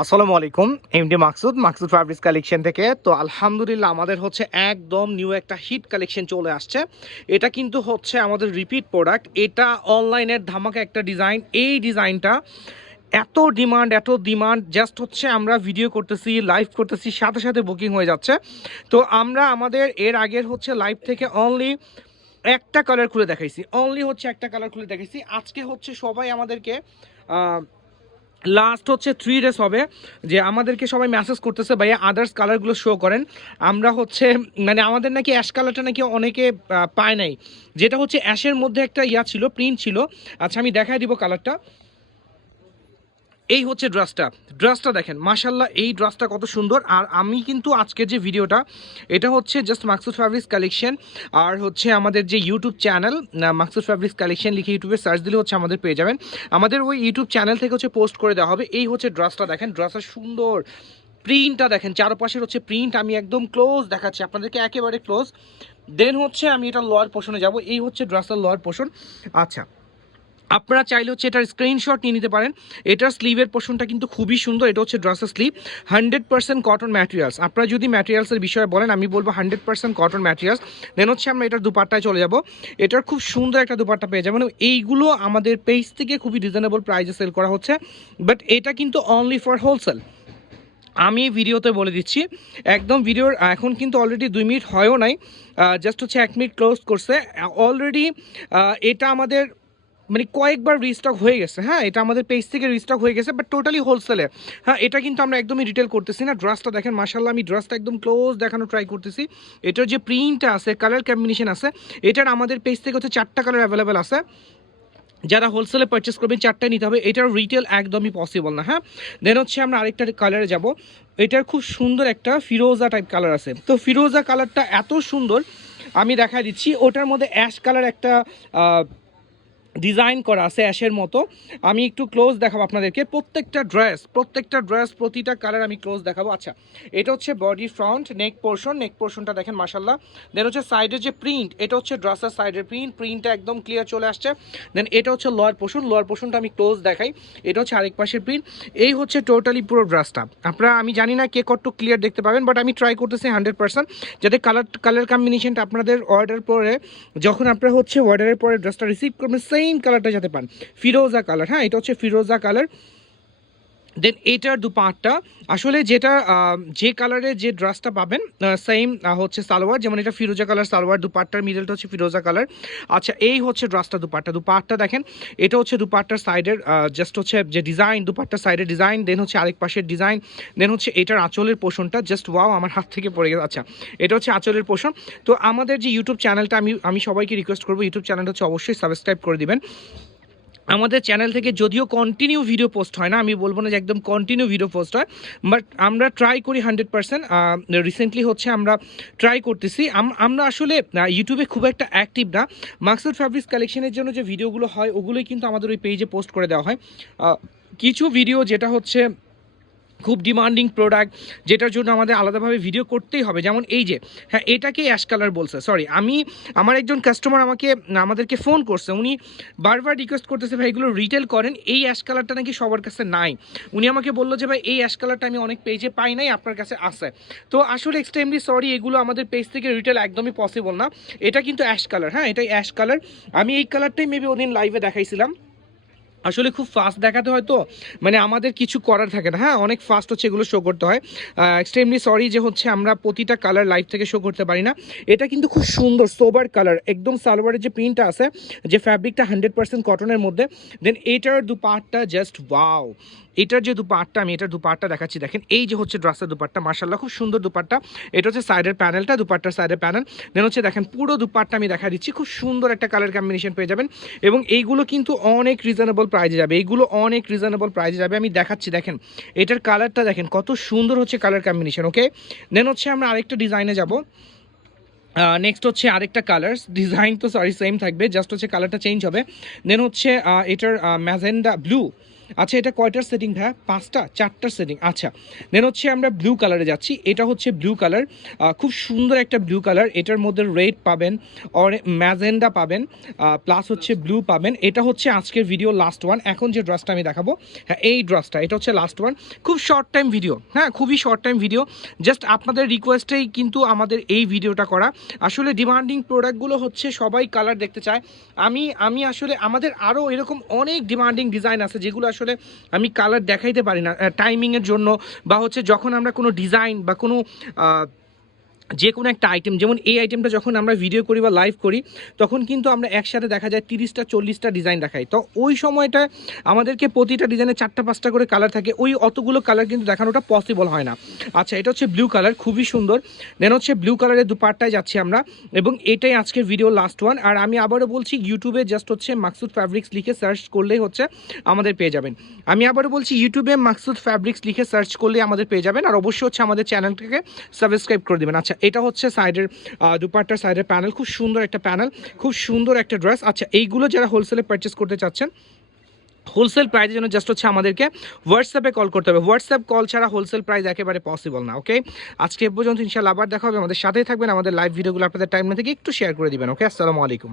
আসসালামু আলাইকুম MD Maksud Maksud fabrics collection থেকে। তো আলহামদুলিল্লাহ, আমাদের হচ্ছে একদম নিউ একটা হিট কালেকশন চলে আসছে। এটা কিন্তু হচ্ছে আমাদের রিপিট প্রোডাক্ট এটা অনলাইনের ধামাকা একটা ডিজাইন এই ডিজাইনটা এত ডিমান্ড এত ডিমান্ড জাস্ট হচ্ছে আমরা ভিডিও করতেছি লাইভ করতেছি, সাথে সাথে বুকিং হয়ে যাচ্ছে। তো আমরা আমাদের এর আগের হচ্ছে লাইভ থেকে অনলি একটা কালার খুলে দেখাইছি। অনলি হচ্ছে একটা কালার খুলে দেখাইছি। আজকে হচ্ছে সবাই আমাদেরকে লাস্ট হচ্ছে থ্রি ডেস হবে, যে আমাদেরকে সবাই মেসেজ করতেছে, ভাইয়া আদার্স কালারগুলো শো করেন। আমরা হচ্ছে মানে আমাদের নাকি অ্যাশ কালারটা নাকি অনেকে পায় নাই। যেটা হচ্ছে অ্যাশের মধ্যে একটা ইয়া ছিল প্রিন্ট ছিল। আচ্ছা আমি দেখাই দিব কালারটা এই হচ্ছে ড্রাসটা। ড্রাসটা দেখেন মাশাল্লাহ এই ড্রাসটা কত সুন্দর। আর আমি কিন্তু আজকের যে ভিডিওটা, এটা হচ্ছে জাস্ট মাকসুদ ফ্যাব্রিক্স কালেকশন আর হচ্ছে আমাদের যে YouTube channel Maksud fabrics collection লিখে ইউটিউবে সার্চ দিলে হচ্ছে আমাদের পেয়ে যাবেন। আমাদের ওই ইউটিউব চ্যানেল থেকে হচ্ছে পোস্ট করে দেওয়া হবে। এই হচ্ছে ড্রাসটা দেখেন, ড্রেসটা সুন্দর। প্রিন্টটা দেখেন, চারপাশের হচ্ছে প্রিন্ট আমি একদম ক্লোজ দেখাচ্ছি, আপনাদেরকে একেবারে ক্লোজ দেন হচ্ছে আমি এটা লোয়ার পোষণে যাব। এই হচ্ছে ড্রেসের লোয়ার পোষণ আচ্ছা আপনারা চাইলে হচ্ছে এটার স্ক্রিনশট নিয়ে নিতে পারেন। এটার স্লিভের পোর্শনটা কিন্তু খুবই সুন্দর। এটা হচ্ছে ড্রেসের sleeve hundred percent cotton materials আপনারা যদি ম্যাটেরিয়ালসের বিষয়ে বলেন, আমি বলব hundred percent cotton materials then হচ্ছে আমরা এটার দুপাট্টায় চলে যাব। এটার খুব সুন্দর একটা দুপাট্টা পেয়ে যাবেন। এইগুলো আমাদের পেজ থেকে খুবই রিজনেবল প্রাইসে সেল করা হচ্ছে। বাট এটা কিন্তু অনলি ফর হোলসেল আমি ভিডিওতে বলে দিচ্ছি, একদম ভিডিওর এখন কিন্তু অলরেডি দুই মিনিট হয়ও নাই। জাস্ট হচ্ছে এক মিনিট ক্লোজ করছে। অলরেডি এটা আমাদের মানে কয়েকবার রিস্টক হয়ে গেছে। হ্যাঁ এটা আমাদের পেজ থেকে রিস্টক হয়ে গেছে বাট টোটালি হোলসেলে হ্যাঁ এটা কিন্তু আমরা একদমই রিটেল করতেছি না। ড্রাসটা দেখেন মাসাল্লাহ আমি ড্রাসটা একদম ক্লোজ দেখানো ট্রাই করতেছি। এটার যে প্রিন্টটা আছে কালার কম্বিনেশন আছে, এটার আমাদের পেজ থেকে হচ্ছে চারটা কালার অ্যাভেলেবেল আছে। যারা হোলসেলে পারচেস করবেন চারটায় নিতে হবে। এটার রিটেল একদমই পসিবল না হ্যাঁ? দেন হচ্ছে আমরা আরেকটা কালারে যাব। এটার খুব সুন্দর একটা ফিরোজা টাইপ কালার আছে। তো ফিরোজা কালারটা এত সুন্দর, আমি দেখা দিচ্ছি। ওটার মধ্যে অ্যাশ কালার একটা ডিজাইন করা আছে অ্যাশের মতো। আমি একটু ক্লোজ দেখাবো আপনাদেরকে। প্রত্যেকটা ড্রেস প্রত্যেকটা ড্রেস প্রতিটা কালার আমি ক্লোজ দেখাবো। আচ্ছা এটা হচ্ছে body front neck portion neck পোর্শনটা দেখেন মাসাল্লাহ দেন হচ্ছে সাইডের যে প্রিন্ট এটা হচ্ছে ড্রেসের সাইডের প্রিন্ট প্রিন্টটা একদম ক্লিয়ার চলে আসছে। দেন এটা হচ্ছে লোয়ার পোর্শন লোয়ার পোর্শনটা আমি ক্লোজ দেখাই। এটা হচ্ছে আরেক পাশের প্রিন্ট এই হচ্ছে টোটালি পুরো ড্রেসটা আপনারা, আমি জানি না কে কত ক্লিয়ার দেখতে পাবেন বাট আমি ট্রাই করতেছি হান্ড্রেড পার্সেন্ট যাতে কালার কালার কম্বিনেশনটা আপনাদের অর্ডার পরে, যখন আপনারা হচ্ছে অর্ডারের পরে ড্রেসটা রিসিভ করবেন সেম কালারটা যাতে পান ফিরোজা কালার হ্যাঁ এটা হচ্ছে ফিরোজা কালার দেন এটার দুপাটটা, আসলে যেটা যে কালারের যে ড্রেসটা পাবেন সেম হচ্ছে সালোয়ার, যেমন এটা ফিরোজা কালার সালোয়ার, দুপাট্টার মিডলটা হচ্ছে ফিরোজা কালার আচ্ছা এই হচ্ছে ড্রেসটা দুপাট্টা। দুপাট্টা দেখেন, এটা হচ্ছে দুপাট্টার সাইডের জাস্ট হচ্ছে যে ডিজাইন দুপাট্টার সাইডের ডিজাইন দেন হচ্ছে আরেক পাশের ডিজাইন দেন হচ্ছে এটার আঁচলের পোষণটা জাস্ট ওয়াও আমার হাত থেকে পড়ে গেছে। আচ্ছা এটা হচ্ছে আঁচলের পোষণ। তো আমাদের যে ইউটিউব চ্যানেলটা আমি আমি সবাইকে রিকোয়েস্ট করব ইউটিউব চ্যানেলটা হচ্ছে অবশ্যই সাবস্ক্রাইব করে দিবেন। আমাদের চ্যানেল থেকে যদিও কন্টিনিউ ভিডিও পোস্ট হয় না, আমি বলব না যে একদম কন্টিনিউ ভিডিও পোস্ট হয় বাট আমরা ট্রাই করি হান্ড্রেড পার্সেন্ট রিসেন্টলি হচ্ছে আমরা ট্রাই করতেছি। আম- আমরা আসলে ইউটিউবে খুব একটা অ্যাক্টিভ না। মাকসুদ ফ্যাব্রিক্স কালেকশনের জন্য যে ভিডিওগুলো হয়, ওগুলোই কিন্তু আমাদের ওই পেজে পোস্ট করে দেওয়া হয়। কিছু ভিডিও যেটা হচ্ছে খুব ডিমান্ডিং প্রোডাক্ট যেটার জন্য আমাদের আলাদাভাবে ভিডিও করতেই হবে। যেমন এই যে হ্যাঁ এটাকে অ্যাশ কালার বলছে সরি আমি, আমার একজন কাস্টমার আমাকে, আমাদেরকে ফোন করছে, উনি বারবার রিকোয়েস্ট করতেছে, ভাই, এগুলো রিটেল করেন, এই অ্যাশ কালারটা নাকি সবার কাছে নাই? উনি আমাকে বলল যে, ভাই, এই অ্যাশ কালারটা আমি অনেক পেজে পাই নাই, আপনার কাছে আছে। তো আসলে এক্সট্রিমলি সরি এগুলো আমাদের পেজ থেকে রিটেল একদমই পসিবল না। এটা কিন্তু অ্যাশ কালার হ্যাঁ এটাই অ্যাশ কালার আমি এই কালারটাই মেবি ওদিন লাইভে দেখাইছিলাম। আসলে খুব ফাস্ট দেখাতে হয় তো মানে আমাদের কিছু করার থাকে না হ্যাঁ? অনেক ফাস্ট হচ্ছে এগুলো শো করতে হয়। এক্সট্রিমলি সরি যে হচ্ছে আমরা প্রতিটা কালার লাইফ থেকে শো করতে পারি না। এটা কিন্তু খুব সুন্দর সোবার কালার একদম সালোয়ারের যে প্রিন্টটা আছে, যে ফ্যাব্রিকটা হান্ড্রেড পার্সেন্ট কটনের মধ্যে দেন এটার দুপাটটা জাস্ট ওয়াও এটার যে দুপাটটা, আমি এটার দুপাটটা দেখাচ্ছি, দেখেন। এই যে হচ্ছে ড্রেসের দুপাটটা মার্শাল্লাহ খুব সুন্দর দুপাটটা। এটা হচ্ছে সাইডের প্যানেলটা দুপাট্টার সাইডের প্যানেল দেন হচ্ছে দেখেন, পুরো দুপাটটা আমি দেখা দিচ্ছি, খুব সুন্দর একটা কালার কম্বিনেশন পেয়ে যাবেন। এবং এইগুলো কিন্তু অনেক রিজনেবল প্রাইজে যাবে। এইগুলো অনেক রিজনেবল প্রাইজে যাবে। আমি দেখাচ্ছি, দেখেন, এটার কালারটা দেখেন, কত সুন্দর হচ্ছে কালার কম্বিনেশন ওকে দেন হচ্ছে আমরা আরেকটা ডিজাইনে যাব। নেক্সট হচ্ছে আরেকটা কালার ডিজাইন তো সরি সেম থাকবে জাস্ট হচ্ছে কালারটা চেঞ্জ হবে। দেন হচ্ছে এটার ম্যাজেন্ডা ব্লু আচ্ছা এটা কয়টার সেটিং ভাইয়া? পাঁচটা, চারটার সেটিং আচ্ছা দেন হচ্ছে আমরা ব্লু কালারে যাচ্ছি। এটা হচ্ছে ব্লু কালার খুব সুন্দর একটা ব্লু কালার এটার মধ্যে রেড পাবেন, অর, ম্যাজেন্ডা পাবেন প্লাস হচ্ছে ব্লু পাবেন। এটা হচ্ছে আজকের ভিডিও লাস্ট ওয়ান এখন যে ড্রেসটা আমি দেখাবো হ্যাঁ এই ড্রেসটা এটা হচ্ছে লাস্ট ওয়ান খুব শর্ট টাইম ভিডিও হ্যাঁ খুবই শর্ট টাইম ভিডিও জাস্ট আপনাদের রিকোয়েস্টেই কিন্তু আমাদের এই ভিডিওটা করা। আসলে ডিমান্ডিং প্রোডাক্টগুলো হচ্ছে সবাই কালার দেখতে চায়। আমি আমি আসলে আমাদের আরও এরকম অনেক ডিমান্ডিং ডিজাইন আছে যেগুলো আসলে আমি কালার দেখাইতে পারি না টাইমিংয়ের জন্য বা হচ্ছে যখন আমরা কোনো ডিজাইন বা কোনো যে কোনো একটা আইটেম যেমন এই আইটেমটা যখন আমরা ভিডিও করি বা লাইভ করি, তখন কিন্তু আমরা একসাথে দেখা যায় তিরিশটা, চল্লিশটা ডিজাইন দেখাই। তো ওই সময়টা আমাদেরকে প্রতিটা ডিজাইনে চারটা, পাঁচটা করে কালার থাকে। ওই অতগুলো কালার কিন্তু দেখানোটা পসিবল হয় না। আচ্ছা এটা হচ্ছে ব্লু কালার খুবই সুন্দর। দেন হচ্ছে ব্লু কালারের দুপাট্টায় যাচ্ছি আমরা, এবং এটাই আজকের ভিডিও লাস্ট ওয়ান আর আমি আবারও বলছি ইউটিউবে জাস্ট হচ্ছে মাকসুদ ফ্যাব্রিক্স লিখে সার্চ করলেই হচ্ছে আমাদের পেয়ে যাবেন। আমি আবারও বলছি ইউটিউবে মাকসুদ ফ্যাব্রিক্স লিখে সার্চ করলেই আমাদের পেয়ে যাবেন। আর অবশ্যই হচ্ছে আমাদের চ্যানেলটাকে সাবস্ক্রাইব করে দেবেন। আচ্ছা এটা হচ্ছে সাইডের দুপাট্টার সাইডের প্যানেল। খুব সুন্দর একটা প্যানেল, খুব সুন্দর একটা ড্রেস। আচ্ছা এইগুলো যারা হোলসেলে পারচেস করতে চাচ্ছেন হোলসেল প্রাইসের জন্য জাস্ট হচ্ছে আমাদেরকে হোয়াটসঅ্যাপে কল করতে হবে। হোয়াটসঅ্যাপ কল ছাড়া হোলসেল প্রাইস একেবারে পসিবল না ওকে আজকে পর্যন্ত ইনশাল্লাহ আবার দেখা হবে। আমাদের সাথেই থাকবেন, আমাদের লাইভ ভিডিওগুলো আপনাদের টাইম থেকে একটু শেয়ার করে দিবেন ওকে আসসালামু আলাইকুম।